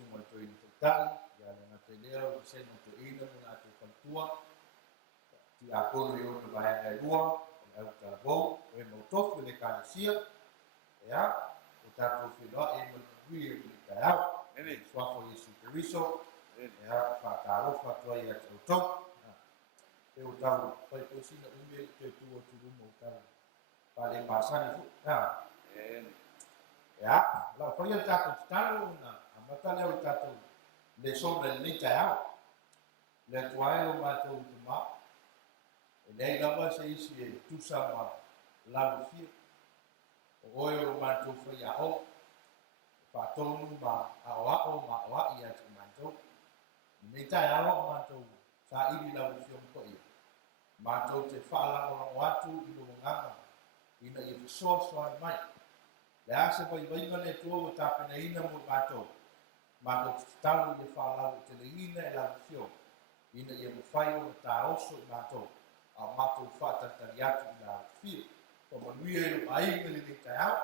sunga to ina tai ya na te leo se no to ina na te kantua ti a kono yo no vai e lua e au ta vo e mo tofu le kalesia ya o tato filo e mo wi e ta ya Ele. swafo Yesu Kristo Ele. ya fa ta lo fa to ya to e o tau fai ko sina umbe te tuo tu mo tau pa le pasani fu ya Ele. ya la foi el tato talo na amata le o tato le sobre le ta le tuai o matou tu ma e nei lava se isi e tusa ma la fi o oe o matou foi a o fa tonu ma a o ia tu matou nei ta o matou sa iri la fi o ko ia matou te fala o atu i lo nganga ina i so mai le ase vai vai ngale tu o tapena ina mo matou matou talu le fala o te le ina e la fi ina ia mo fai o ta oso i matou a matou faatalitali atu i la fia o manuia i lo aiga le leitaiao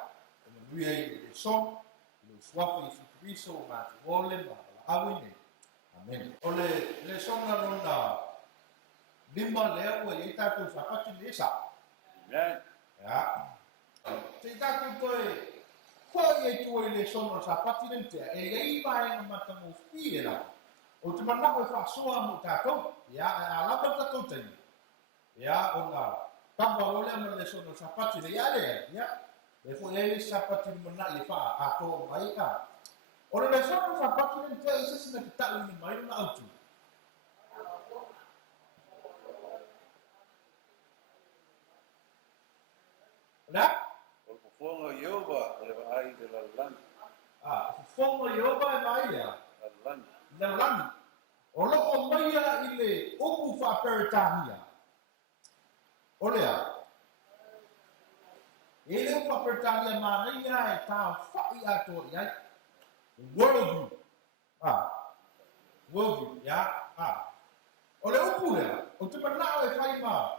o manuia i le sono i lo suafa Iesu Kristo o matou ole ma valaau i nei amen o le sona lona lima lea ua iai tatou sapati le esa Amen. ia te tatou toe foi ai tu i le sono sapati le mtea e iai vaega matamofie la o te manako e faasoa mo tatou ia e alava tatou taimi ia ona tava o le ama le sono sapati le ia lea ia le foi ai sapati manaʻi e faa ato mai a o le sono sapati le mtea i sesina tataʻu ni mai ona autu la O fofonga Yehova, o le vai de la lana. fofoga Ieova e mai lea La lana. le lani o loo maia i le upu faaperetania o lea e le upu faaperetania manaia e taofaʻi atoa i ai worldview worldview ia o le upu lea o te manaʻo e fai ma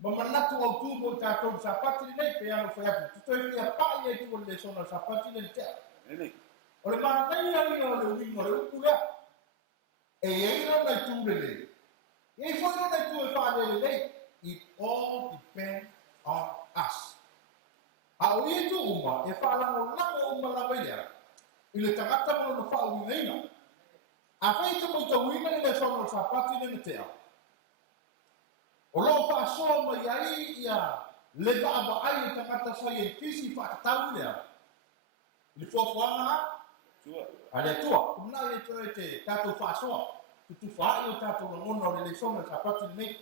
manatu autu mo tatou sapati lenei pe ano fai atu tutoe fia paʻi ai tu o le sona sapati le tea Ele. o le manaia ina o le uiga o le upu lea e iai lona i tu lelei iai foi lona i tu e faalelelei it all depends on us a o ia tu uma e faalagolago uma lava i lea i le tagata ma lona faauigaina afai te moitauina i le sona o sapati le tea o loo faasoa mai ai ia le vaavaai e tagata saientisi faatatau i lea i le fuafuaga Tua. a le atua umana i toe te tatou faasoa tutufaai o tatou lagona o le leisona sapati lenei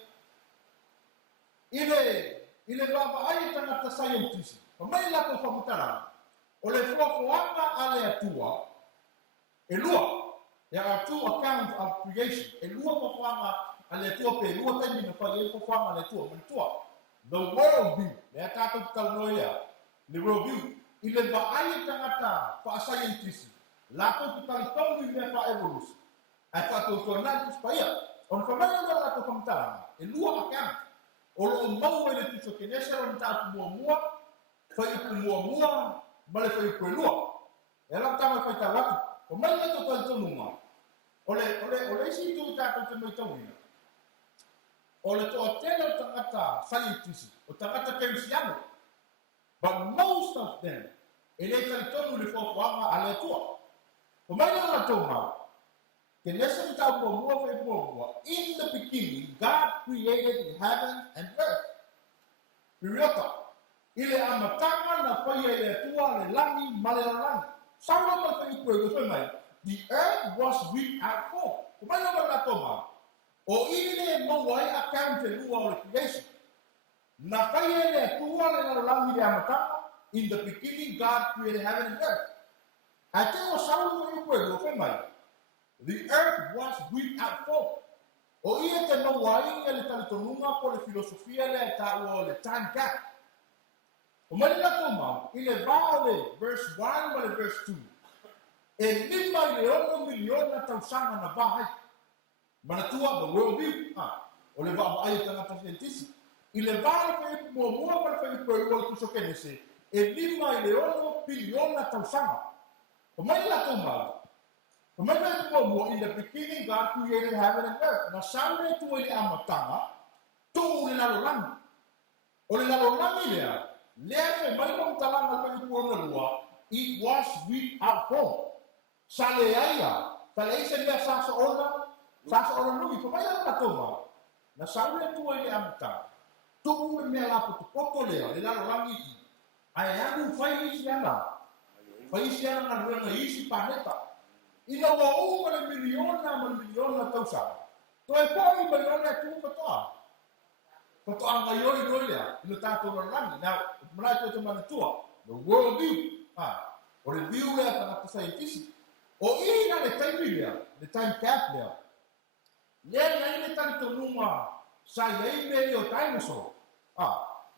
i le vaavaai e tagata saientisi o mai latou famatalaga o le fuafuaga a le atua e lua there are two accounts of creation e lua fuafuaga a le atua pe lua taimi na fai ai fuafuaga a le atua manatua the world view lea tatou tatalonoa lea le world view i le vaai e tagata faasaientisi latou tatalitonu i mea faaevolusi ai faatoutuanai tusipaia ona famaia lea latou famatalaga e lua account o loo mau ai le tusokenese lona taupumuamua faiupumuamua ma le faiupu e lua e lau tama faitau atu o mai le tatalitonu o le isi tu tatou te maitauina o le toʻatele o tagata scientist o tagata keisiano but most of them e lē talitonu le fuafuaga a le atua o mai le latou mau kenese le taumuamua faipuamua in the beginning God created the heavens and earth piriota i le amataga na faia i le atua le lani ma le lalani saula ma faiupu e gofe mai the earth was without form o mai lava latou mau o ile mau ai account e lua o le creation na faia le atua le lalani le amataga in the beginning God created heaven and earth a te o saula faiupu e gofe mai the earth was without form o ia te mau ai ia le talitonuga po le filosofia le taʻua o le time gap o mai latou mau i le vā o le verse 1 ma le verse 2 e lima i le ono miliona tausaga na vā ai manatua the world view o le vaavaai e tagata scientisi i le vā le faiupumuamua ma le faiupuelua le tusokenese e lima i le ono piliona tausaga o mai latou mau In the beginning, God created heaven and earth. Na saule tu ele amatanga, tu ule lalulangi. Ole lalulangi lea, lea me mai kong talanga pali kuona lua, it was without form. Sale aia, sale isa lea sasa ona nui, pamaya katoma. Na saule tu ele amatanga, tu ule mea lapu tu poto lea, le lalulangi i. Ai anu fai isi ana. Fai isi ana na ruenga isi planeta. Ina wa mana miliona tausa. To e poi miliona tu katoa. Katoa ngayoi doia. Ina tato na rangi. Now, mara to mana tua. The world view. O le view le ta scientist. O ina le time dia, le time cap dia. Le na ina tanto numa sai ai me o dinosaur.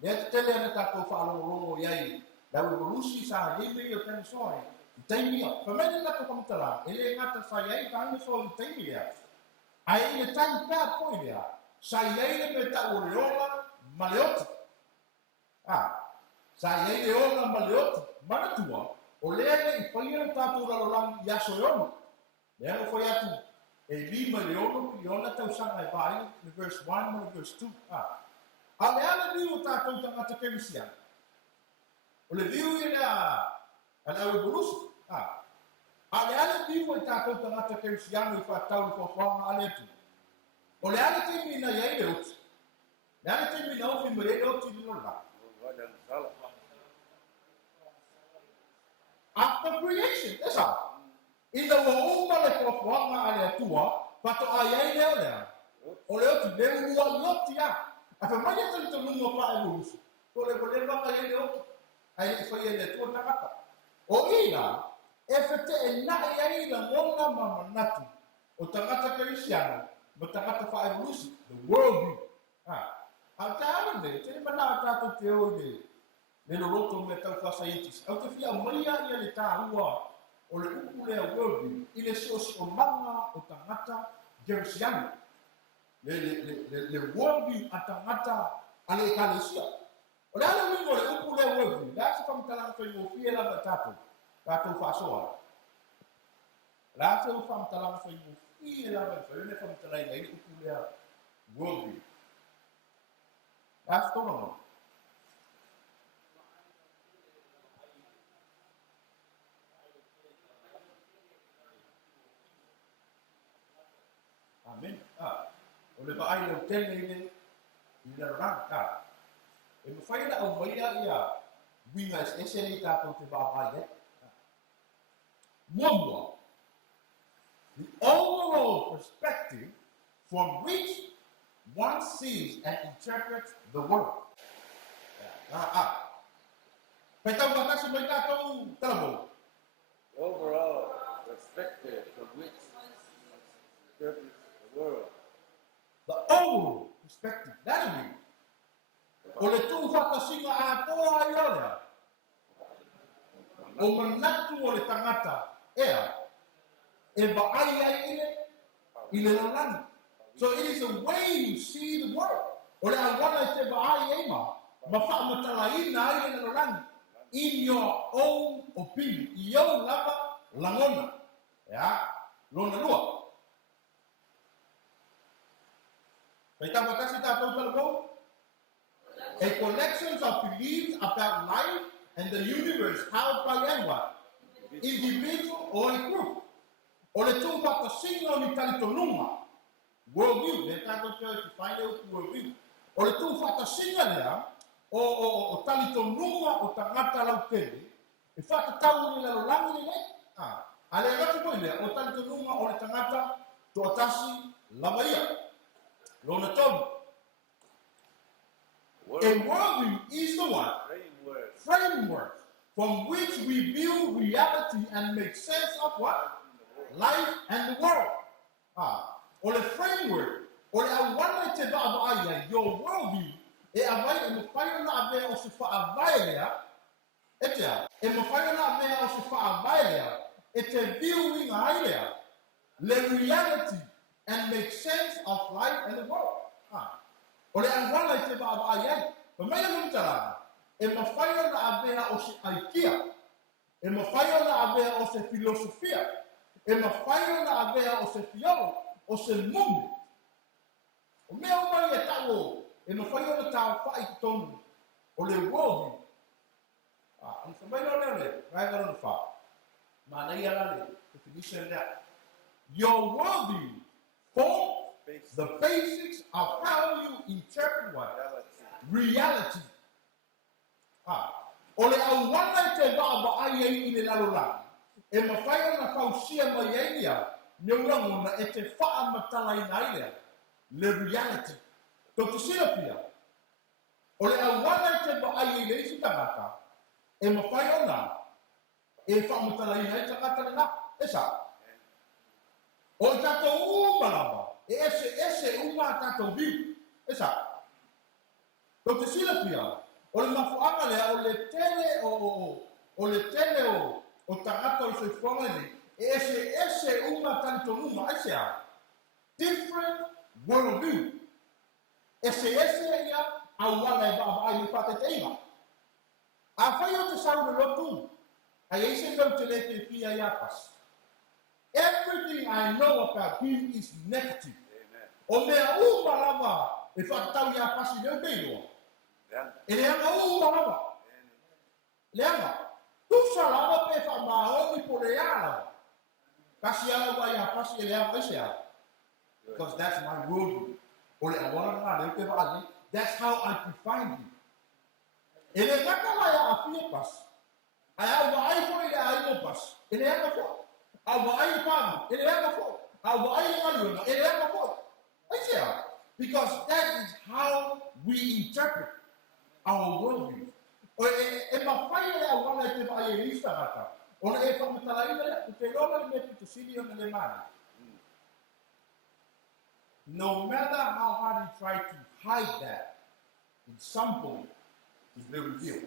Le tele na tato fa lo yai. Da evolusi sa ai me o dinosaur. Taimia, pamene na to kamtala, ele ngata sai ai ka so taimia. Ai le time pa poia. Sai ai le meta o leola maleoti. Sai ai le ola maleoti, mana tua. O lele I paia tatu la lang yaso yon. Le foi atu. E lima leono, leona tau sanga e vai, verse 1 verse 2. Ale ale ni o tatu tangata kemisia. O le viu ina ana o burus. Ale ale vivo I tātou tangata kemsiano I whātau I whawhanga ale tu. O le ale te mina iai le oti. Le ale te mina ofi mo le oti ni lola. After creation, that's all. Ina wa umba le whawhanga ale atua, pato aiai leo lea. O le oti, le ua ioti ya. A wha mai atu to nunga wha e burusu. Ko le waka iai le oti. Ai le whai e le tua takata. O ina, e fete e nai ai na ngona mamanatu o tangata kerisiana mo tangata fa evolusi the world view a taana ne te mana tato te o ne no roto me tau fa scientist au te fia mai ia le tāua o le upu le world view I le sosi o manga o tangata kerisiana le world view a tangata ale kalesia o le ale wingo le upu le world view la se pamtala fa yo fia la tato Tato fasoa. La te o fam tala fa ibu. I la ba fa ne fam tala I ku kulea worldview. That's todo. Amen. O le ba ai le tele ile I le raka. E mo fa ina o mai ia winga eseni tato te ba ai Mwambwa, the overall perspective from which one sees and interprets the world. Petang batas may tatong talabo. Overall perspective from which interprets the world. The overall perspective. That is it. O le tu whakasinga a toa I ole. O manatu o le tangata. E ba ai ile lalani. So it is the way you see the world. O le awana te ba ai ma fa matala ina ile lalani. In your own opinion. Iyo lava langona. Lona lua. Kita bakasi tatou talabo. A collection of beliefs about life and the universe held by anyone. Individual or a group. O le tū whakasinga ni talitonunga. Worldview. Le tātou te find out worldview. O le tū whakasinga lea, o talitonunga o tangata lau tele, e whakatau ni lalo langi ni nei. Ale ngati koe lea, o talitonunga o le tangata to atasi lamaia. Lona tonu. A worldview is the one framework from which we view reality and make sense of what? Life and the world. O le framework, o le awana te ba your worldview, e avai e mawhaia na avea o se whaavai lea, e tea, e mawhaia na avea o se whaavai lea, e te viewing ai lea, le reality and make sense of life and the world. O le awana te ba ai, pa mea lumtara, e mawhaia na avea o se aikia, e mawhaia na avea o se filosofia, e mawhai na avea o se fiaro, o se mume. O mea umai e tau e mawhai na tau whai ki tonu, o le worldview. Ani whamai no leo rai ngara na wha. Ma nei ala le, definition that. Your worldview forms the basics of how you interpret what? Reality. O le au wana te wa ai ai i le lalo la. E mawhai na kausia mai ai ia, neurango na e te wha matala i nailea. Le reality. Toki sila pia. O le au wana te wa ai ai le isi tangata, e mawhai ona, e wha matala i nailea tangata na, e sa. O i tātou umalawa, e ese uma tātou viu, e sa. Toki sila pia. O le mafuanga lea, o le tele o tangata o se whanga ni, ese uma tantonuma, ai sea. Different worldview. Ese ia, au wala e baba ai ni pate te inga. A whai o te sauru lotu, ai eise kau te leke pia iapas. Everything I know about him is negative. O mea umalawa, e whakatau iapasi leo beinoa. E leanga umalawa. Leanga, tusa lama pe whamaoni po le ala. Kasi ala wa iapasi e leanga ise ala. Because that's my worldview. O le awana nga leo pe whaali, that's how I define him. E le kakala ia apia pas. Ai au wa ai fo ile ai mo pas. E leanga fo. Au wa ai pama. E leanga fo. Au wa ai ngaliona. E leanga fo. Ise ala. Because that is how we interpret our worldview. O e mawhai le au wala te vai e lista rata. O le e whamatala ina le, te rola le me tu sili ona le mani. No matter how hard you try to hide that, in some point, it's very real.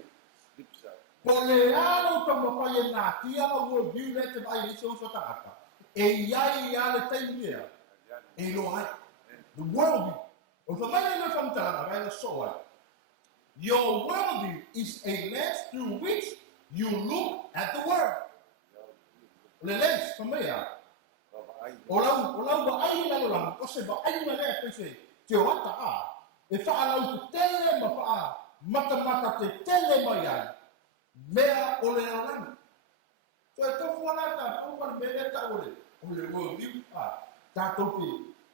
Po le alo ka mawhai e nā tia ma worldview le te vai e lista o tangata. E iai le taimia. E lo hai. The worldview. O whamai le whamatala na so ai. Your worldview is a lens through which you look at the world. Le lens, whamea. O lau wa ai lalo langa, o se wa ai na lea pese, te o ata a, e wha alau te tele ma wha mata te tele mai ai, mea o le langa. So e tofu ana ta, tofu ana mea ta o le worldview, tātou te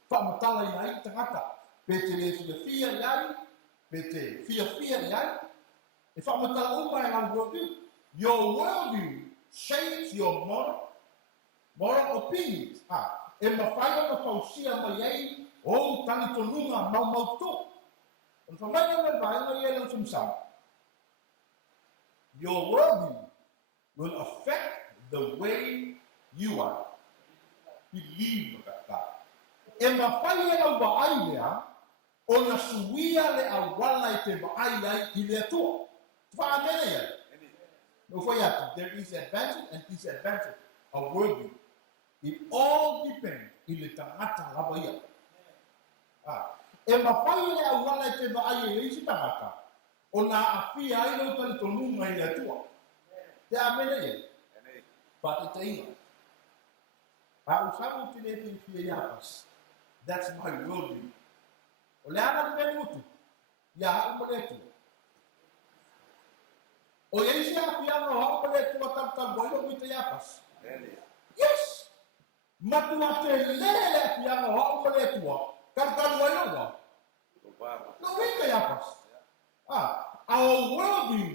whamatala i ai tangata, pe te le fia iai, Pete, fia iai. E whamatala umai ngā worldview. Your worldview shapes your moral opinions. E mawhai o pausia mai ei, o tani tonunga mau tō. And whamai o mai vai ngai e lau sama. Your worldview will affect the way you are. Believe that. E mawhai e lau wa ai lea, o na suia le awala I te vaai ai I le atua. Whaamene ia. No whai atu, there is advantage and disadvantage of worldview. It all depends I le tangata lawa ia. E mawhai le awala te vaai e isi tangata, o na awhia ai lau tali tonunga I le atua. Te amene ia. Pate te inga. Usamu tine te fia iapas. That's my worldview. O le ana le mutu, ia hau maletu. O ia isi a piano hau maletu a tau goio mi te iapas. Yes! Matu a te lele a piano hau maletu a tau goio wa. No wika iapas. Our worldview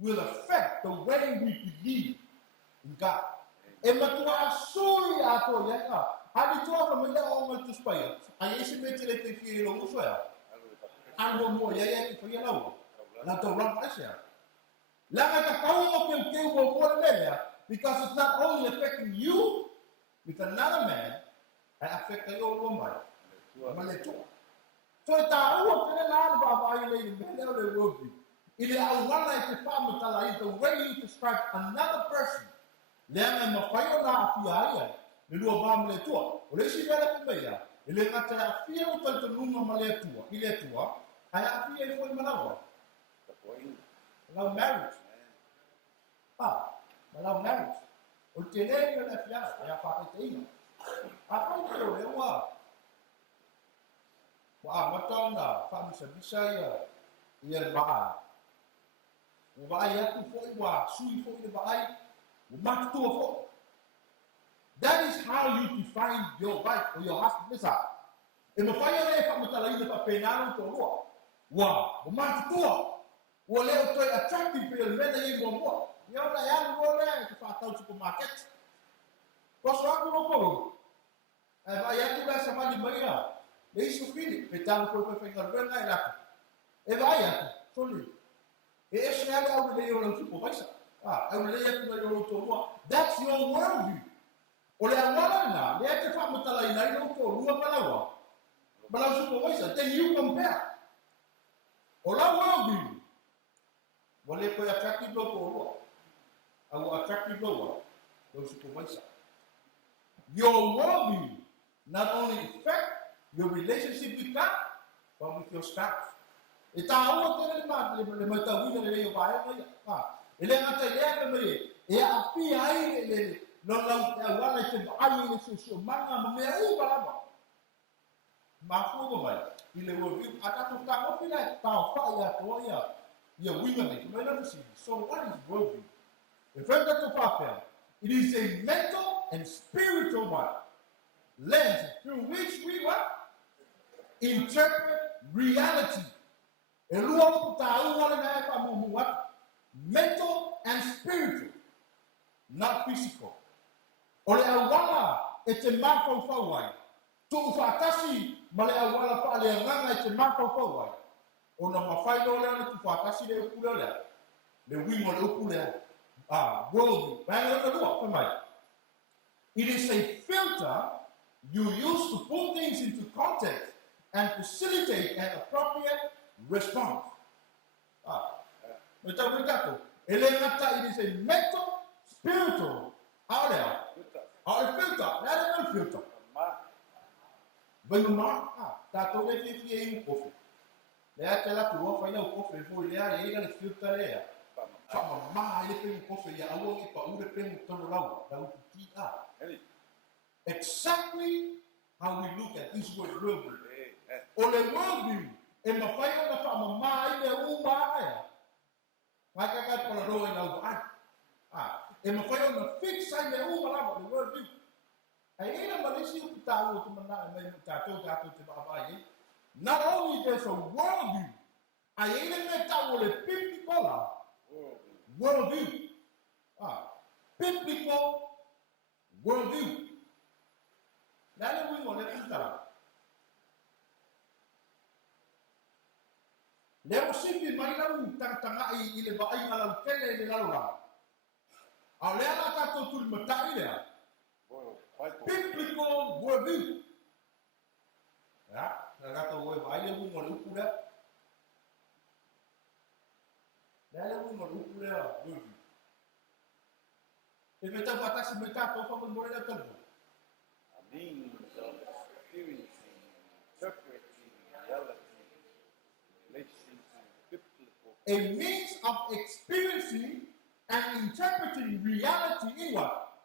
will affect the way we believe in God. E matu a suri a to ia Hadi tua ka mele o ngai tuspaya. Ai ese me te le te fie lo uso ya. Ando mo ya ki fie lau. Na to ram asia. La ka kau mo ke mo po le because it's not only affecting you with another man, it affects your woman. Male tu. So ta o te la ba ba ai le mele o le robi. Ile au wala te pa mo tala the way you describe another person. Le ma mafai o na afia ai. Le lua vama le tua. O le si vela kumeia. E le ngata a fia o tante nunga ma le tua. I le tua. Ai a fia I foi malawa. Malau marriage. Malau marriage. O te le le fiana. E a whaka ina. Apa itu lewa? Wah, macam na, faham bisa ya, ia bahaya. Bahaya tu foi wah, sui foi de bahaya, mak tu foi. That is how you define your wife or your husband. Listen, if the fire le faham tak lagi dapat penang tu luar. Wah, mak tu. Wale tu attractive pe le lagi buat. Dia dah yang boleh tu fatau supermarket. Kau aku rokok. Bahaya tu dah sama di mana. Lei sufini, petang foi fengar bengai lah. Bahaya tu, sorry. Esse é o que eu tipo, vai ser. É o leia que eu tô. That's your worldview. Olha agora na, leia que faz muita lá e não tô rua para lá. Mas tipo, vai ser. Then you compare. Olha worldview. Boleh kau attractive lo ko. Au attractive lo. Lo tipo, vai ser. Your worldview not only affect your relationship with God, but with your spouse. Ita awak kena lima tahun yang dia bayar ni. Ele ngata dia kembali. Ia api air ele. Lalu awal itu air ini susu mana memeru balaba. Mafu kembali. Ile worldview. Ada tu tahu bila tahu faya tu ya. Ya women ni. Mana mesti. So what is worldview? If I got to papel, it is a mental and spiritual lens through which we interpret reality. Eluang tahu wala na pa mumuat mental and spiritual, not physical. Ole awala ete mafau fawai. Tu fatasi male awala pa ale nganga ete mafau fawai. Ona mafai no le tu fatasi le ukula le. Le wimo le ukula. World. It is a filter you use to put things into context and facilitate an appropriate response. Macam berkata, it is a mental, spiritual, filter. That is not filter. Benar, tak tahu dia filter yang kopi. Dia cakap tu, apa yang kopi boleh dia, ini kan filter dia. Sama mah ini pun kopi ya, awak ni pak udah pun terlalu, dah kita. Exactly how we look at this word worldview. Oleh worldview. Mafaya na pa mamay na umaya. Makakat pala doon na uban. Mafaya na fix ay na umala the worldview. Ay ina malisi yung tao tumana may tato tibabaye. Not only there's a worldview. Ay ina na tao le biblical worldview. Biblical worldview. Dahil mo yung kita. Leo sipi mai lalu tanga ile ba ai ngalau kele ile lalu la. Ale ala ka to tul mata ile. Biblical worldview. Ya, kata we ba ile bu ngol ukula. Dale bu ngol ukula worldview. E meta batas meta to fa mo le ta. Means of experiencing, interpreting reality. A means of experiencing and interpreting reality in what?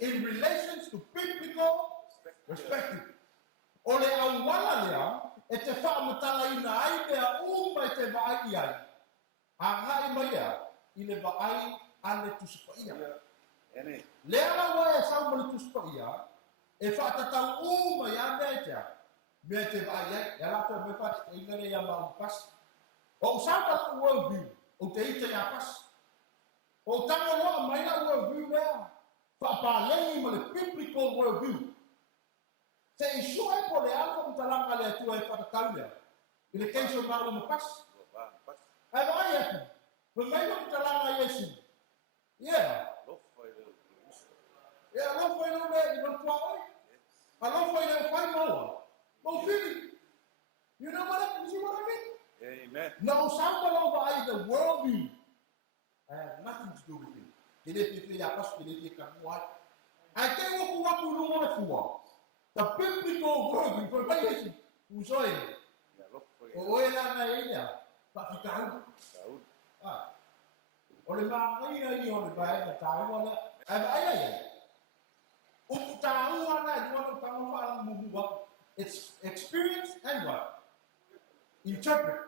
In relations to biblical perspective. Ole awala dia, ete fa mutala ina ai dia ete ba ai ai. Anga imaya, ile ba ai ane tuspaya. Lera wa sa mo tuspaya, e fa tata ya meja. Mete ba ai, ya la to me fa ingane ya ba pas. O sapa worldview, o te ite ya pas. O tanga loa mai na worldview lea. Whapaleni ma le biblical worldview. Se isu ai po le alfa mtalanga le atua e whatatau lea. I le keiso maru ma pas. Ai ba ai aku. Ma mai ma mtalanga Yesu. Yeah. Yeah, lofo ino le i mantua oi. A lofo ino whai maua. Mo fili. You know what I mean? Amen. No, somebody by the worldview. I have nothing to do with it. Ele ya pas ele kamwa. I can't walk what you want for. The biblical worldview for Bible. Usoy. O ela na ina. Pa fikau. Ole ba ngai ni ole ba na tai wala. Ai ai. O tau experience and what? Interpret.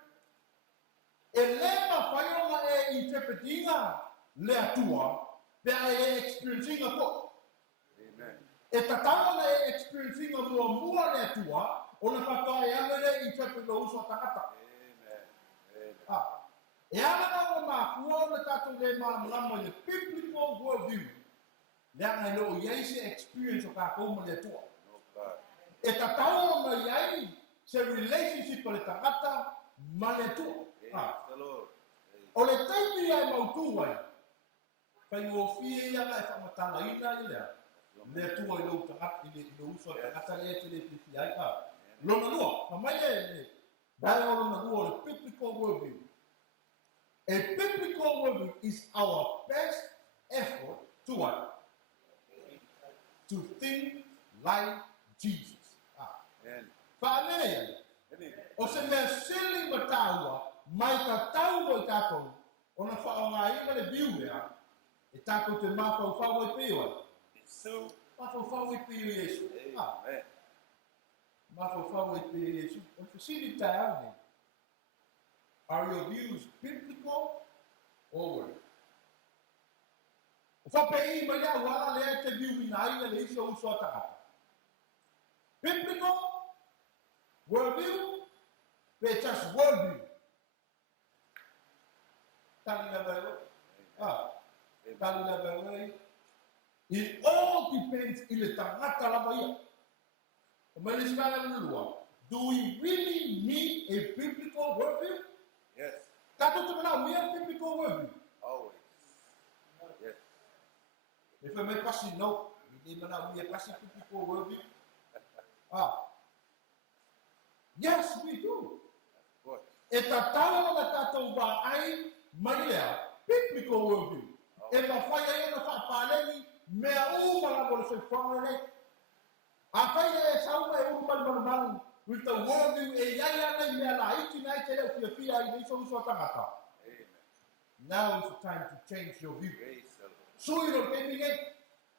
E lema whaionga e interpretinga le atua, pe e experiencing po. Amen. E tatanga na e experiencing mua le atua, ona whakae anga le interpret lo uso tangata. Amen. E ana na o mā kua le tatou le mā le biblical worldview. Le anga lo yeise experience o kākou ma le atua. No God. E tatau na iai se relationship o le tangata ma le atua. Praise the Lord. O le taimi ai mautu ai, kai o fie ia ka e whamatala ina i lea, le atua i lau tangata, i le uso a tangata le te le pipi ai ka. Lona lua, pa mai e, dai o lona lua o le biblical worldview. A biblical worldview is our best effort to what? To think like Jesus. Amen. Whaanea, o se mea sili mataua, mai ka tau o i tātou, o na whaonga inga le biurea, e tātou te mawhau whau i pio ai. So, Mawhau whau i pio Yesu. amen. Mawhau whau i pio Yesu. O te sili tai au. Are your views biblical or word? O whapei mai au ala lea te view ina inga le isi o uso a tangata. Biblical worldview, but just worldview. It all depends in the tangata lava ia. Do we really need a biblical worldview? Yes. Tato te mana, we have biblical worldview. Always. Yes. If I make us no, we need to have biblical worldview. Yes, we do. Of course. E tatau na tatou wa ai mai lea, biblical worldview. E ma whaia e na whapaleni, mea umala mo le se whangarei. A whaia e sauma e umala malu, with the worldview e iai ana I mea la iti nai te leo fia fia I iso uso tangata. Amen. Now is the time to change your view. Praise the Lord. Suiro te mingai,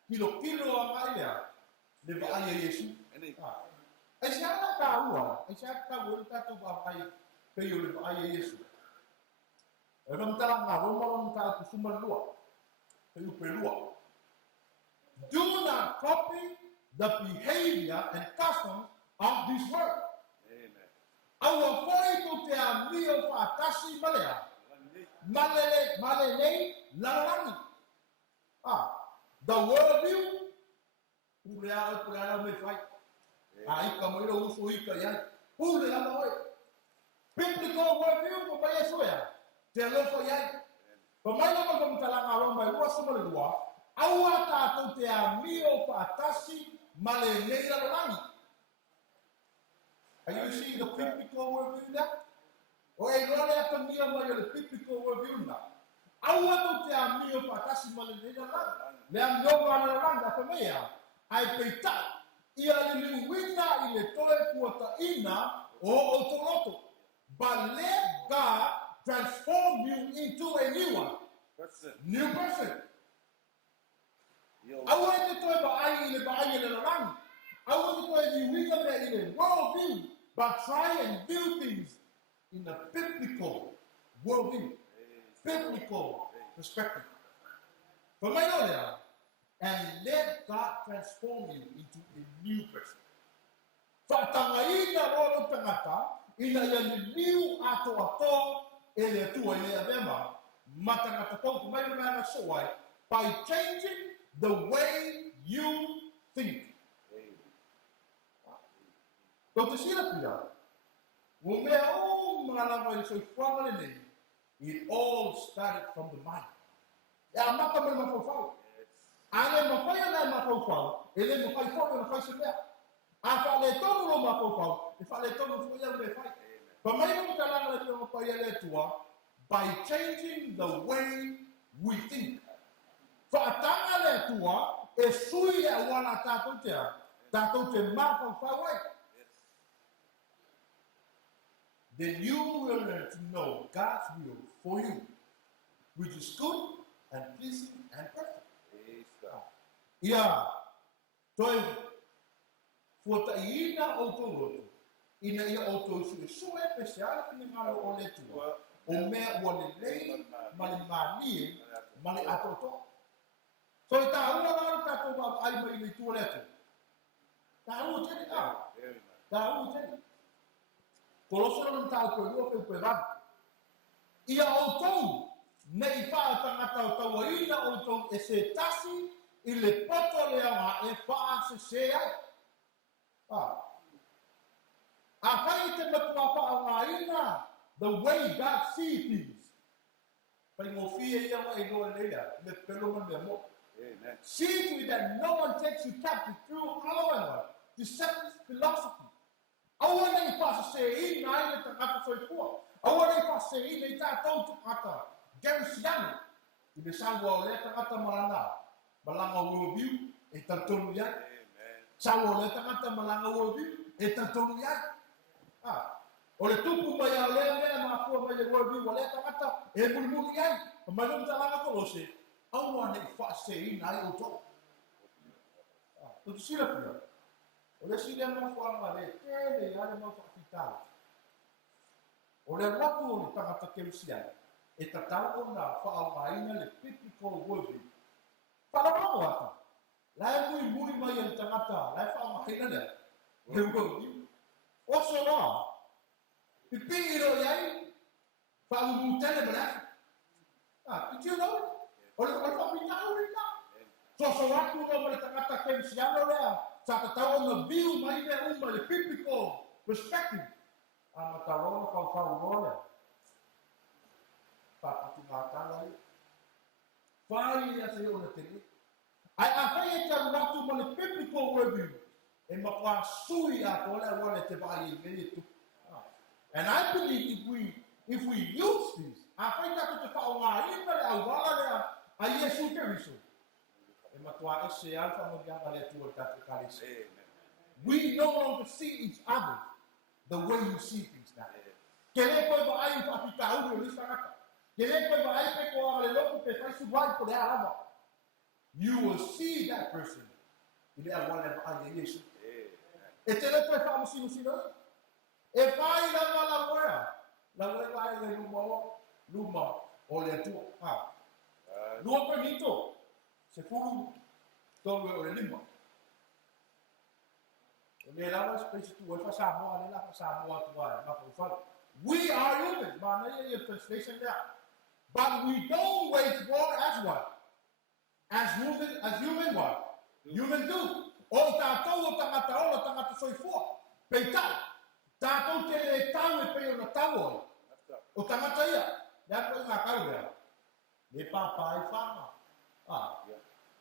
kilo a mai lea, le va ai e Yesu. Amen. E se ana ka ua, e se ana ka ua tatou wa ai, pei o le va ai e Yesu. E ramtala ngā roma tātou suma lua, pei upe lua. Do not copy the behavior and customs of this world. Amen. Aua foi ko te a mio whaatasi malea, malelei, lalangi. The worldview, pulea me whai. Ika moira uso ika iai, pulea ma oi. Biblical worldview ko mai e soia, te alofa iai. Pa mai lama ka mtalanga roma I lua suma le lua, aua tātou te a mio whaatasi malelei lalangi. Are you seeing the biblical worldview there? O e role ata mia mai o le biblical worldview na. Aua to te a mio whaatasi malelei lalangi. Le a mio lalangi ata mea, ai peita. Ia li wina I le toe kuata ina o otoroto. But let God transform you into a new one. Person. New person. Yo. Aua te toe ba ai le lalangi. Aua te toe I wina me I le worldview. But try and view things in a biblical worldview. Biblical perspective. For my lawyer, and let God transform you into a new person. Whatangaina rolo tangata, ina ia new ato ele atua ele avema, matangata tau mai mana soai, by changing the way you think. Ko te sira pia, o mea o mga lava I so whangale nei, it all started from the mind. E a maka mai mawhawhau. Ale mawhai ana mawhawhau, ele mawhai whau na whai se mea. A whale tonu lo mawhawhau, e whale tonu whai au me whai. Pa mai mo ka langa le pia mawhai ele tua, by changing the way we think. Whaatanga le tua, e sui e wana tātou te mawhawhau ai. Then you will learn to know God's will for you, which is good and pleasing and perfect. Praise God. Ia, toi fuata ina o tō ina ia o tō su e pesiala kini ngalo o le tua. O mea ua le lei, ma le manie, ma le atoto. So i tā ua rāu tātou wa ai mai le tua le atu. Tā ua teni a. Tā ua teni. Kolosera na tāu koe lua keu koe rana. Ia o tau, ne i wha tangata o taua ina o tau e se tasi, i le poto lea ngā e wha se ai. A whai te matua wha ngā ina, the way God sees things. Pai mo fia ia wa e loa leia, me pelo man mea mo. See to it that no one takes you captive through our deceptive philosophy. Aua nei wha se ina ai le tangata soifua. Aua nei wha se ina i tātou tangata. Garisiano, i le sawa o le tangata marana. Malanga worldview, e tātonu iai. Sawa o le tangata malanga worldview, e tātonu iai. O le tupu mai a lea mea mafua mai le worldview, o le tangata, e mulimuli iai. O mai nung talanga kolose, aua nei wha se ina ai o tō. Tutu sila pia. O le sila mafua anga le, tēne i ale mafua kitala. O le watu o le tangata kerusiana. E tatau o na whaamaina le biblical worldview. Whalamamo ata. Lai mui mai le tangata, lai whaamaina le. Le worldview. Oso rā. Pipi iro iai. Whaamutele mele. Did you know? O le whaamina uri na. So watu o le tangata kerusiana lea. Sa tatau o na view mai le uma le biblical perspective. Matalona whauwhau Papa Matala. Fai a se ona tene. Ai a fai e te watu mo le biblical worldview. E makwa sui a tola wale te vai e mele tu. And I believe if we use this, a fai ta te whao ngā ina le au wala lea a Yesu Keriso. E makwa e se alfa mo dianga le tua tatu kalise. We no longer see each other the way you see things now. Kere koe ba ai whapita uru o lisa raka. You will see that person. If I luma o le tua. Lua permito. Se furu tolu o le lima. Le lava spesi tu e fa Samoa, le lava Samoa tua, ma po fa. We are human. Man, your translation there. But we don't wage war as what? As human what? Human do. O tātou o tangata soifua. Pei tau. Tātou te le tau e pei o na tau oi. O tangata ia. Lea koe ngā kau rea. Le pāpā i whanga.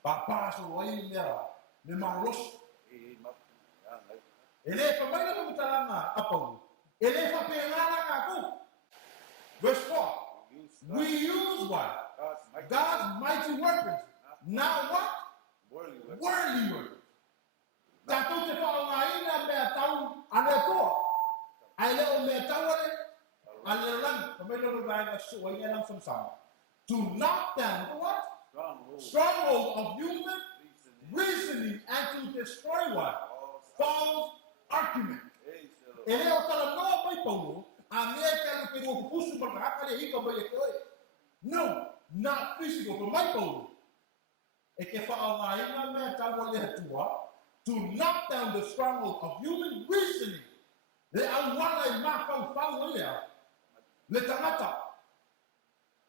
Pāpā so oi lea. Le marosu. E le pamaina mo talanga apau. E le whapengana ka ku. Verse 4. We use what? God's mighty weapons. Now what? Worldly weapons. Tātou te whao ngā ina mea tau ane toa. Ai leo mea tau ane. Ane lang. Pamaina mo vāinga so ai ngang samsama. To knock down what? Stronghold of human reasoning and to destroy what? False argument. E leo tala noa pai paulo. No, not physical, but my bone. To knock down the stronghold of human reasoning.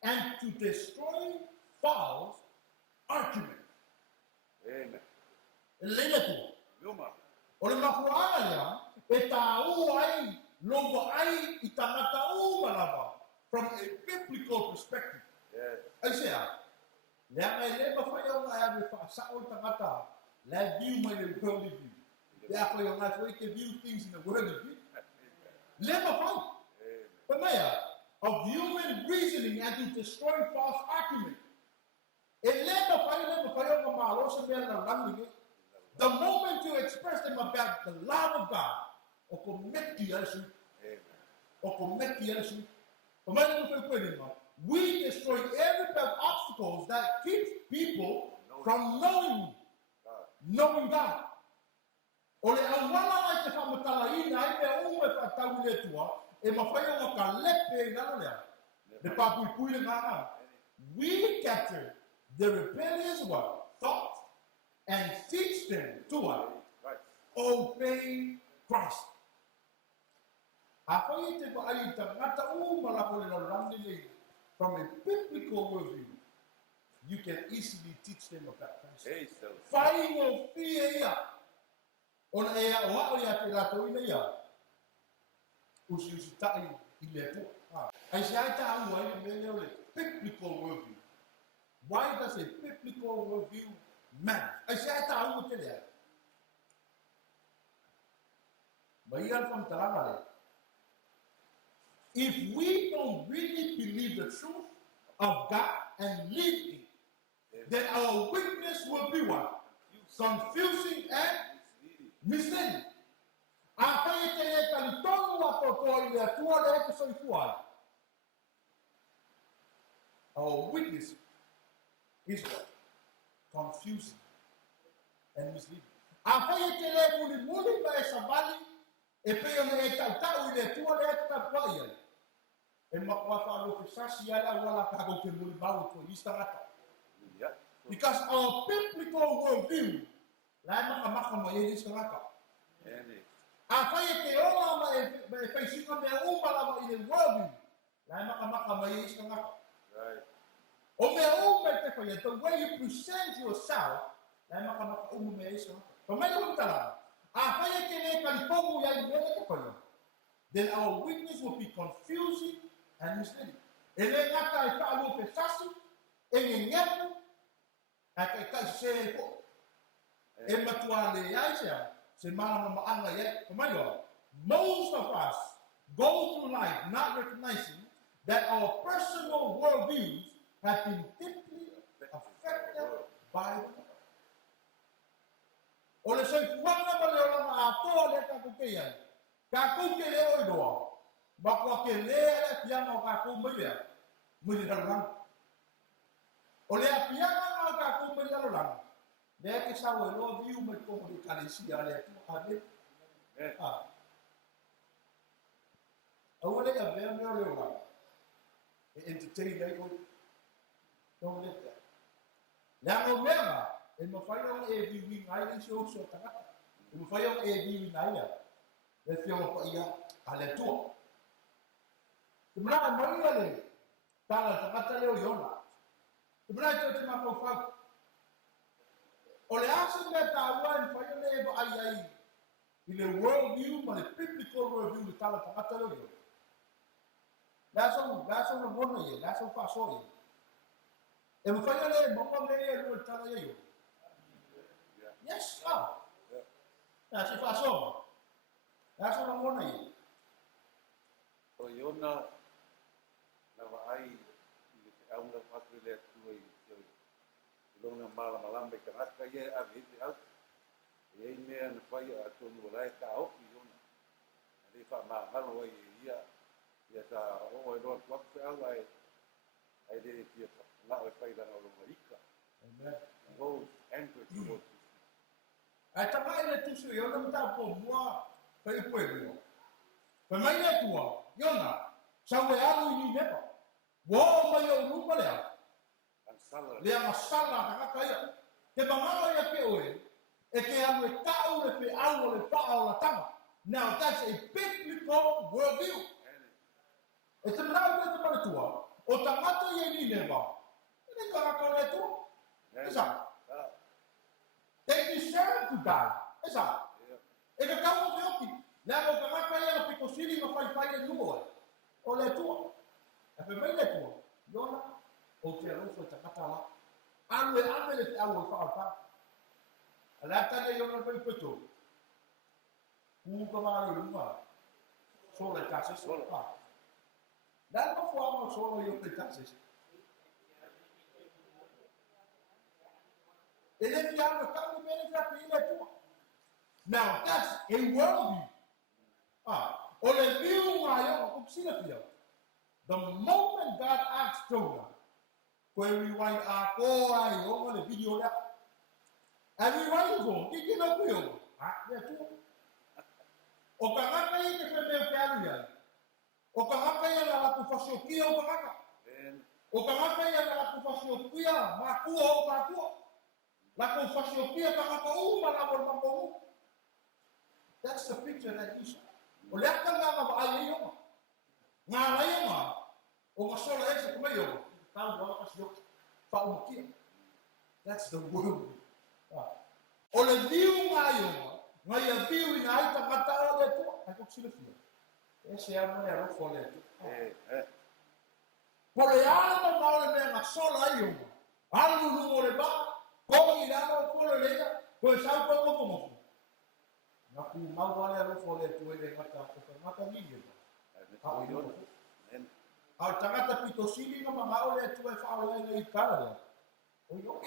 And to destroy false argument. Amen. Logo ai i tangata o malava from a biblical perspective. I say, lea mai leba whai o ngai ave whaasao tangata, lea view mai le worldly view. Lea whai o ngai whai ke view things in the worldly view. Leba whai. Pamea, of human reasoning and to destroy false argument. E leba whai o ngai maalosa mea na langi. The moment you express them about the love of God, o kometi yasu, we destroy every type of obstacles that keeps people from knowing God. O le au wala mai te whamatala ina ai me ume whatau le tua, e mawhai o ka lepe i nana lea. Le papui pui le ngā. We capture the rebellious what? Thought and teach them to what? Obey Christ. A whai te pa ai ta ngata malako le lalani le from a biblical worldview. You can easily teach them about Christ. Whai o fie ia. Ona ea o hao ia te rato ina ia. Usi tai i le tua. Ai se ai ta au ai me leo le biblical worldview. Why does a biblical worldview matter? Ai se ai ta au te lea. Mai al fam talanga le. If we don't really believe the truth of God and live it, then our witness will be what? Confusing and misleading. Akai te le tali tonu a toto i le atua le eke soifua. Our witness is what? Confusing and misleading. Akai te le muli muli ma e sabali e peo le e tau i le atua le eke tapua ia. E makua whaalo fisasi ala wala kako ke muli mau ko istarata. Because our biblical worldview, lai maka mo e istarata. A whai te ola ma e whaisika mea umala ma i le worldview, lai maka mo e istarata. O mea ume te whai, the way you present yourself, lai maka ume mea istarata. Pa mai o tala, a whai te ne kalipomu ya i mea te whai. Then our witness will be confusing and misleading. E le ngata e whaalu pe sasi, e nge ngepu, a te kai se e po. E matua le ai sea, se mana maanga ye, most of us go through life not recognizing that our personal worldviews have been deeply affected by the world. O le soifuanga ma le olanga a toa le kakukeia, kakuke le oidoa, makua ke lea pianga o kaku mailea, muli ralang. O lea pianga o kaku mailea ralang, lea ke sawe loa viu me komo de kalesia lea tu ade. Awale a vea mea leo ralang, e entertain lea ko, don't let that. Lea o mea, e mawhai o e viwi ngai le sio so tangata, e mawhai o e viwi ngai ya, le fionga pa ia a le tua. Kumana maria le tala takata leo yona. Kumana te mako fa. Ole aso me ta wan fa le ba ai in the world view, ma le biblical world view tala takata leo yona. That's all the one ye, that's all fa so ye. E mo fa le mo me le tala ye yo. Yes, that's fa so. That's all the one ye. O yona lava ai i te aunga whatu lea tua i longa mala malambe ka raka ia a vete au. E ei mea na whai a tonu rai ka oki yona. A rei wha maa halo ai ia ta o e roa tuaku au ai re tia lao e whai rana o longa ika. Goes anchored towards this. Ai tama ele tusu yona mta po mua whai pueblo. Pa mai le tua, yona, sawe alu ni nepa. Wo mai o rupa lea. Lea masala kaka ia. Te pamalo ia pe oe, e ke alu e tau le pe au le paa o la tama. Now that's a biblical worldview. E te mrau te mara tua, o tamato ia ni nepa. E ka raka le tua. Esa. They deserve to die. Esa. E ka kau o te oki. Lea o ka raka ia na pikosili ma whai e nuo. O le tua. E pe mai le tua. Yona, o te arofo e takata la. Anu e ame le te au e whaata. A lea tane yona pai peto. Kuka maa le runga. Solo e tases. Lea ma fuama solo yona e tases. E le fiama e kau mene kapi i le tua. Now, that's a worldview. O le view ngā yona kupsina pia. The moment God asked Jonah, where we wind our core, the video that, and we wind home, did you know? Yeah, i te whenea ke alu ia. O ka ngaka ia la laku whasiokia o ka ngaka. O ka ngaka ia la laku whasiokia makua o makua. Laku whasiokia ka ngaka uma la mo makomu. That's the picture that you saw. O le aka ngā ngā ai e onga. Ngā lai onga, o ngā sola ese kumei onga. Tāu wala whasiokia, whaumakia. That's the world. O le viu ngā onga, ngā ia viu i ngā ita ngata o le tua. Ai kuk sila fia. E se ama e rofo le tua. Po le ala maole mea ngā sola ai onga. Alu lungo le ba, kongi rano o kore leia, koe sau koe moko moko. Ngā ku mau ale rofo le tua le ngata nige. Au tangata pito sili na mga ole tua e whaole ai i kara lea. O yo.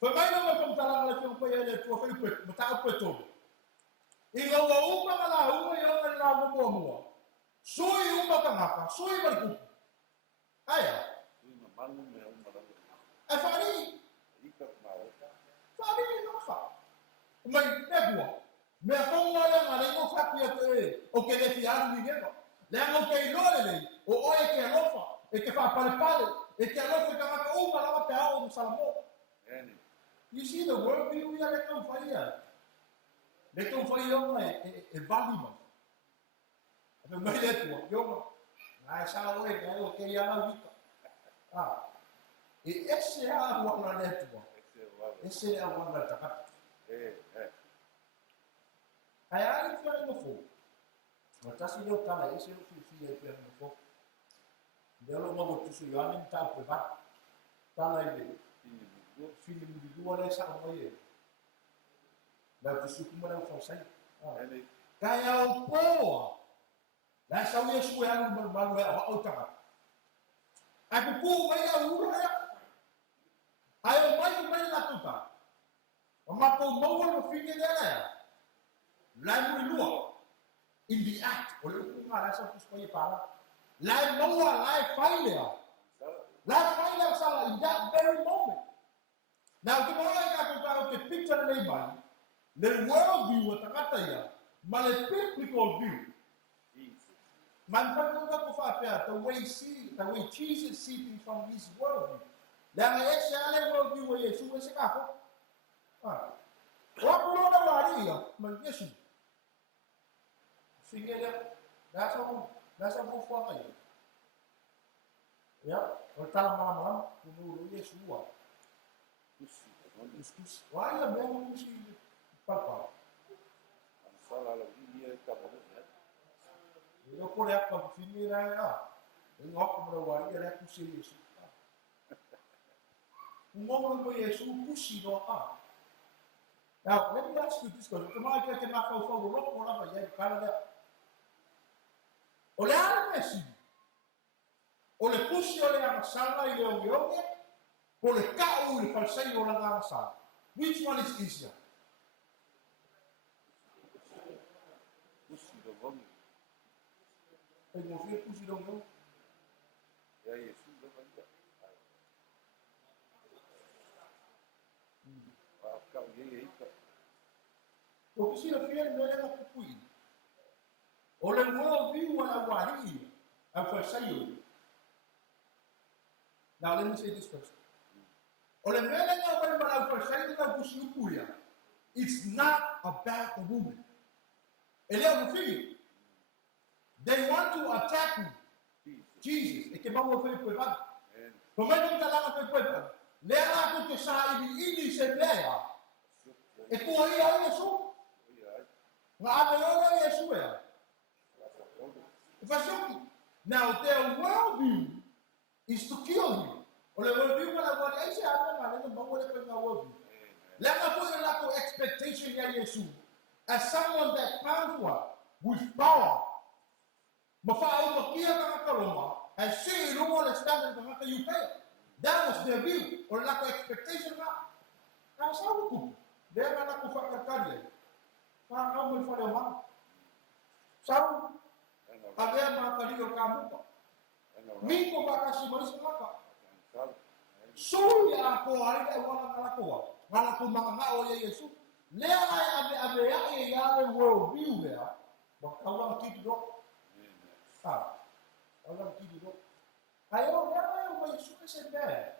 Foi mai na ko tala na ko ya le tua foi pet, mata o peto. I lo wa uma na uma yo na la mo mo. Sui uma ka ngaka, sui ba ku. Aya. Uma manu me uma la. A fari. Ika mau. Fari no fa. Mai te bua. Me ko ngala ngale ko fa ki te o ke le fiar ni gelo. Le ngo ke lore le o oe ke lofa, e ke fa pale pale, e ke lofa ka ngaka uma la te ao salamo. You see the world view we are like on fire. They don't fire on a valima. The network, yoga. I saw away, I will carry out. Esse é a rua network. Esse é a rua network. Aí a gente vai no fogo. Mas tá se deu cala, esse é o filho aí no fogo. Deu uma botuça e olha, tá por baixo. Tá lá dele. Filho de dua le sa mo ye la kusuku mo la fa kaya o po la sa ye su ya no malu ya o ta a ku mai ya ura ya ai mai la tuta o ma ko mo no fine dela ya la mu lua in the act o le ku ma sa ku ko para la mo la failure sala in that very moment. Now, the more I got to picture the neighbor, the world view what I but the biblical view. Man, the way Jesus sees things from his world view. Then I actually world view where you was a couple. What will I here? My mission. Figure that that's a move for me. Yeah, or tell mama, you know, yes, you are. Why the man who see Papa? You don't put up a female right up. You walk from the wire, you have to see you. Moment where you're so pushy or up. Now, let me ask you this question. Tomorrow I can knock out for the rock, whatever, you have Canada. Or the other message. Or the pushy or the other side, you're por le kau le falsai o la ngasa. Which one is easier? Pusi do vong. Ai mo fie pusi do vong. Ya Yesu do vong. Ka ye ika. O pusi do fie no le na pui. O le world view wa wari. A falsai o. Now let me say this question. It's not about the woman. They want to attack Jesus. Now their worldview is to kill him. Let me put a lack of expectation here, as someone that comes with power. I say you don't want to stand in the you pay. That was their view, or lack of expectation. That's how we do. They are not going to carry it. How will for the one? So, I am not going to come. Me go back as you must not. So ya ko ari ka wana ngala ko mga ngao ya Yesu le ai abe ya ale world view there, wakawang kiti do. Awang kiti do. Ayo ya wa Yesu sende.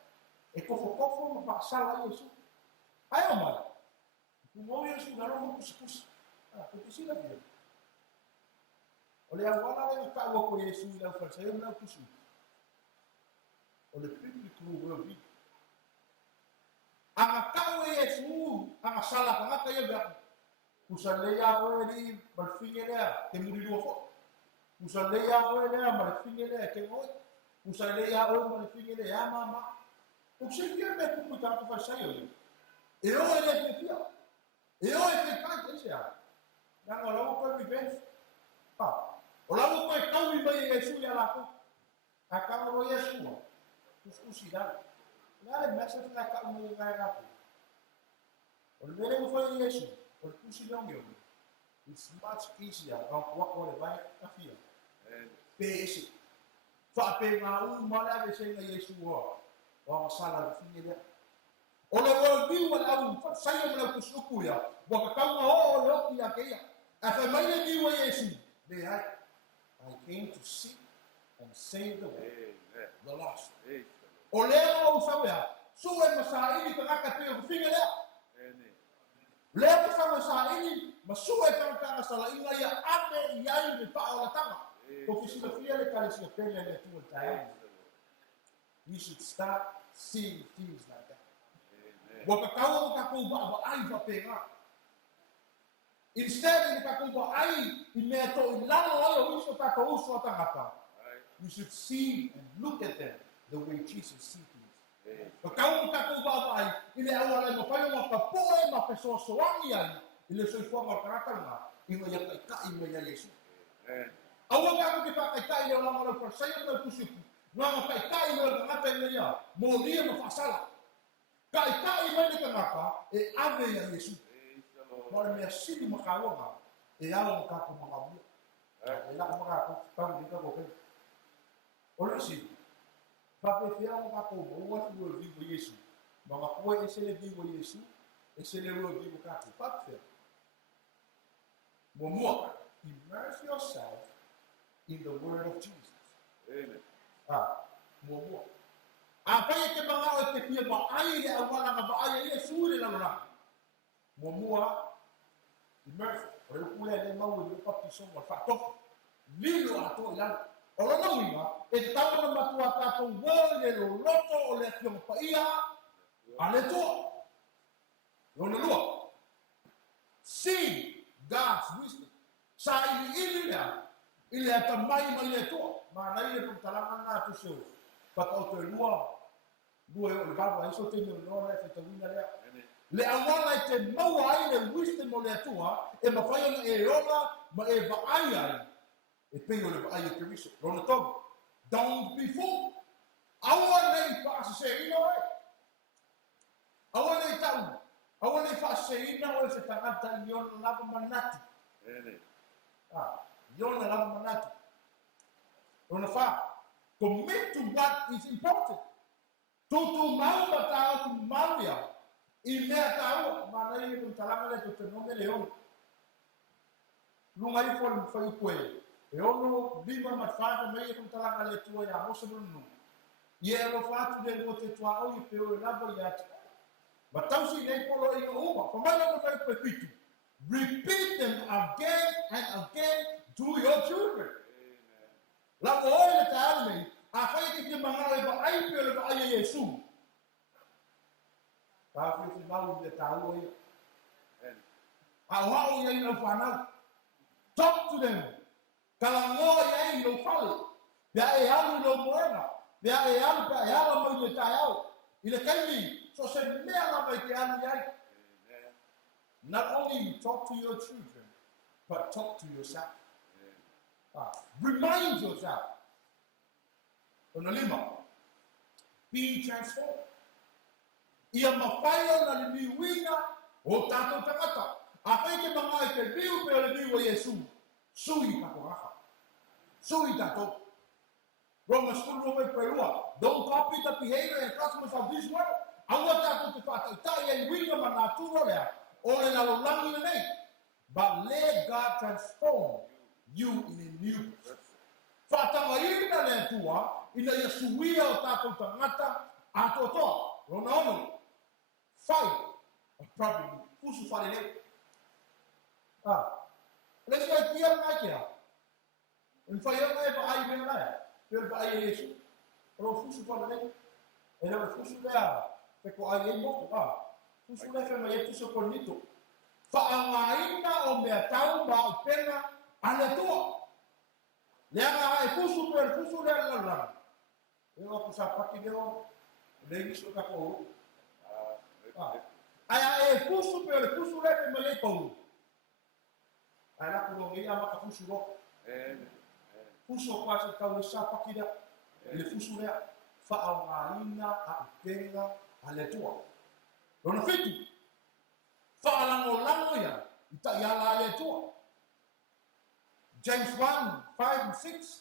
E kofo mapasala Yesu. Ayo ma. Kumo Yesu garo kus. Kutisila dia. Oleh awala le ka wo ko Yesu ila fa sayo na kusu. Oleh público world view. Ang kawe Yesu, ang salah ka kayo ba? Kusaleya o ni malfingele ke murido fo. Kusaleya o ni malfingele ke mo. Kusaleya o malfingele ya mama. Uksikia me kuputa ko fa sayo. E o ele ke pia. E o ele ka ke sia. Nang ola ko vive. Ola ko ka wi ba Yesu ya la ko. Akamo Yesu. Usida. Nada mais é ficar com o lugar na rua. O primeiro foi Yesu. O curso não meu. It's much easier. What vai a fia. PS. Fa pega mala de ser Yesu ho. O sala de fia. O lo viu lá fa sai na kusuku ya. Wa ka o lo ki akia. A fa mai viu Yesu. I came to seek and save the world. The lost. O leo usawea, suwe masaili kaka pia kufinga leo. Leo kama masaili, masuwe kama sala inga ya ame yai ni paola tama. Kokisila fia le kale sila pele le tu tayari. We should start seeing things like that. Wakakawa kakuba ba ai va pega. Instead ni kakuba ai imeto ilalo wale uso tato uso atangata. We should see and look at them the way Jesus sees things. Kau tak ubah ai, ile awal mo pa yung kapoe ma peso soangi ai, ile so ifo ma karakter ma, imo ya ka imo ya Yesu. Awal ka kita ka ile orang orang percaya na pusiku. Nga ka ile ngata ile ya, mo dia ma fasala. Ka ile ni ka e ave ya Yesu. Mora me asili makawa e awo ka ko makabu. Ela makaku pa dito ko. Ora si Pape fia mo ka ko o tu vivo Yesu. Ba ko ese le vivo Yesu, ese le vivo ka ko. Pape. Mo immerse yourself in the word of Jesus. Amen. Mo. Apa yang ke mga o te pia ba ai le awala nga ba ai Yesu le la la. Mo immerse. Ore kule le mau le baptismo wa fa to. Lilo ato ila. Ora não ia, e tava na matua tato wole lo loto o le tio paia, ale to. Lo lo. See God's wisdom. Sai ilia, ilia tamai mai to, ma nai le talanga na tu seu. Pa to lua. Due o gava isso tem no le te wina le. Le awala te mau ai le wisdom o le tua, e ma fai e rola, ma e va ai. E pego le ai ke riso. Rona tom. Don't be fooled. Awa nei fa se ino ai. Awa nei tau. Awa nei fa se ino o se tangata yon lava manati. Yon lava manati. Rona fa. Commit to what is important. Tu mau batao tu malia. I mea tau mana i tu talanga le tu nome leon. Lungai fo foi koe. E ono lima matfata mai com talanga le tua ya mo sebelum. Ye lo fatu de mo te tua o i pe o lava ya. But tausi nei polo i no uma. Pamala mo fai pepitu. Repeat them again and again to your children. La oi le taale a fai ki te mangale ba ai pe le ba ai Yesu. Pa fi fi mau le taale. A wao ye no fana. Talk to them. Kalango ya i lo fale. Ya e alu lo moena. Ya e alu pa ya la mo le taao. Ile kaimi so se me ala mai ke alu ya. Not only talk to your children, but talk to yourself. Remind yourself. Onalima. Be transformed. Ia mawhai na li miwina o tātou tangata. A whai ke mga e te biu pe o le biu o Yesu. Sui tātou raha. Sui tātou. Romans 4:2. Don't copy the behavior and customs of this world. Awa tātou te whātau tai e wina ma nā tūro lea. O le nalo langi nei. But let God transform you in a new person. Whātangaina le tua, ina ia suia o tātou tangata, atotoa, rona ono, whai, a problem, pusu whare nei. Lesi ai kia ngai kia. En whai ngai pa ai mena nai, pero pa ai Yesu, ro pusu whare nei. E rau pusu lea, pe ko ai e moko, pusu lea whema e pusu konito. Whaangaina o mea tau ma o pena ana tua. Lea ngā hai pusu lea lalala. E ngā pusa paki leo, lei niso ka kou. Ai e pusu lea whema e kou. Ai la kuro ngi ama ka pusu ro. Pusu o kwasi tau le sa paki lea. Le pusu lea. Whaangaina a pena ana tua. Rona fitu. Whaalango ia, ita ia la le tua. James 1, 5 and 6.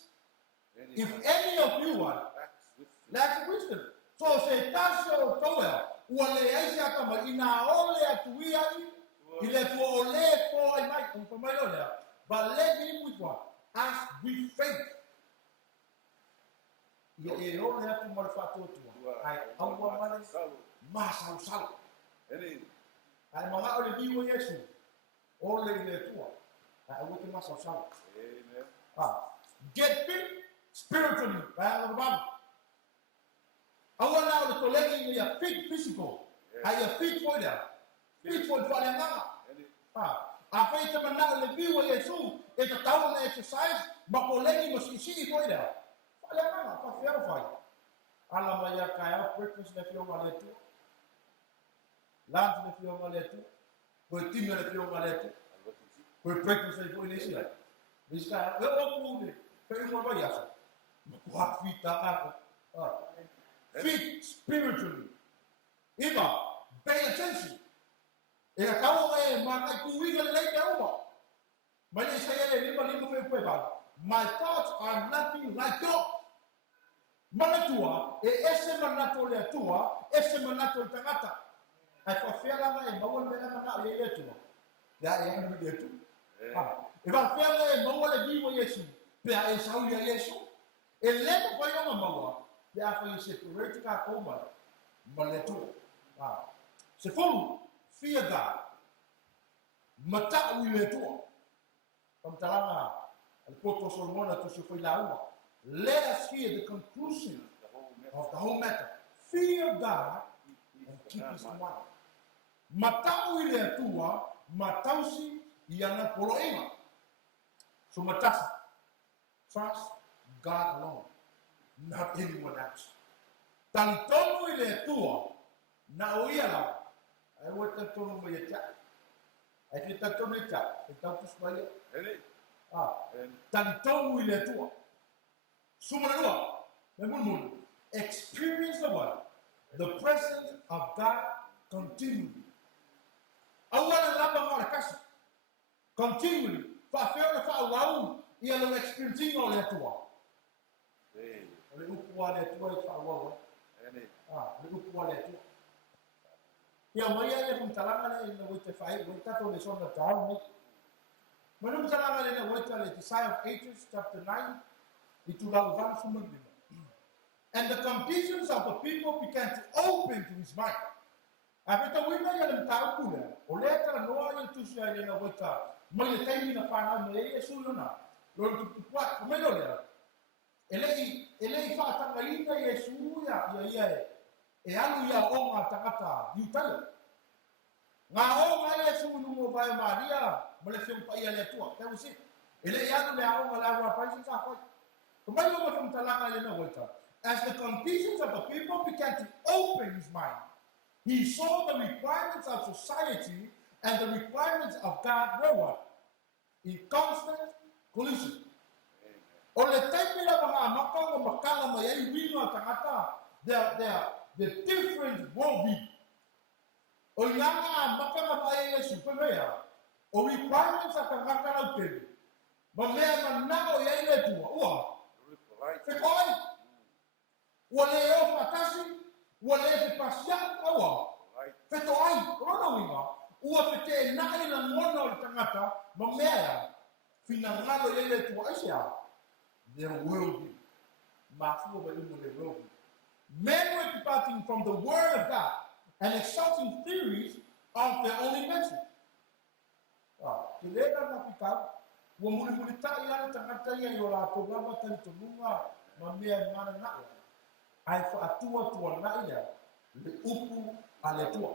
If any of you lacks wisdom, so se tasio toea, ua le aisi aka ma ina ole atu iai, ile tua ole po ai mai, kumpa mai olea, but let him with what? Ask with faith. Ia e ole atu ma le whatotua, ai aua mane, masau salo. Ai mga o le biwa Yesu, o le ile tua, ai awa te masau salo. Get fit spiritually, ai awa babu. Awa na o le tolegi ni a fit physical, ai a fit for there, fit for whale nganga. A whai te mana o le biwa Yesu, e ta tau na exercise, ma ko legi mo si for there. Whale nganga, pa whiaro whai. Ala mai a kai au breakfast na whionga le tua. Lunch le fio maletu, koe timi le fio maletu, koe breakfast le fio inesi. Miska, e o kude, pe mo ba yasa. Ko afita ako. Fit spiritually. Iba, pay attention. E a kawa e maka kuiga le ke uma. Mali saya le lima fe ba. My thoughts are nothing like yours. Manatua, e ese manato le tua, ese manato tangata. Ai whawhianga e maua le mana le tua. Ya e anu le tu. E whawhianga e maua le viwa Yesu. Pea e saulia Yesu. E lema whaianga maua. Le a whai separate ka koma. Ma le tua. Se fonu, fear God. Mata ui le tua. Kamtalanga, al poto Solomona tu se whai la ua. Let us hear the conclusion of the whole matter. Fear God and keep his mind. Matau ile atua, matausi yana poloema. So matasi. Trust God alone, not anyone else. Tantono ile atua, na oiala. Ai wata tono mo yata. Ai kita tono yata, kita pusmaya. Tantono ile atua. Sumanua, memunmun. Experience the what? The presence of God continually. Awala lamba ngora kasi. Continually. Whawheo na whawau, ia lo experiencing o le tua. Le upua le tua i whawau. Le upua le tua. Ia mai ale kumtalanga le ina wite whai, witato le sona tau me. Manu kumtalanga le ina wite le Isaiah of Ages, chapter 9, itu lau vansu magdima. And the conditions of the people began to open to his mind. Apeta wina ya le tau kula, o le tara noa ya tusi ya le na wita, mo le taimi na whana me e su yona, lo tu kwa, kumelo le. Elei whaatanga ina Yesu ia e alu ia o ngā tangata yutala. Ngā o ngā Yesu nungo vai Maria, mo le whiumpa ia le tua, te wisi. Elei alu le ao ngā lawa paisi sa koi. Kumelo ma whamtalanga le na wita. As the conditions of the people began to open his mind, he saw the requirements of society and the requirements of God were what? In constant collision. O le taimi la mga amaka o makala ma yai wino tangata, the different worldview. O yanga amaka ma bae Yesu pemea, o requirements of tangata na utemi. Ma mea mananga o yai le tua, ua. Fekoi. Ua le o fatasi, ua le te pasiang, ua. Feto ai, rona winga, ua fete nai na mona o tangata, ma mea, fina ngalo ele tu aisha. There will be. Mafu ba imu there will be. Men were departing from the word of God and exalting theories of their own invention. Kilega na pika, wa muli ta ila tangata ya yola to lava tan to lunga, ma mea mana na. Ai fa atua tua na ila, le upu ale tua.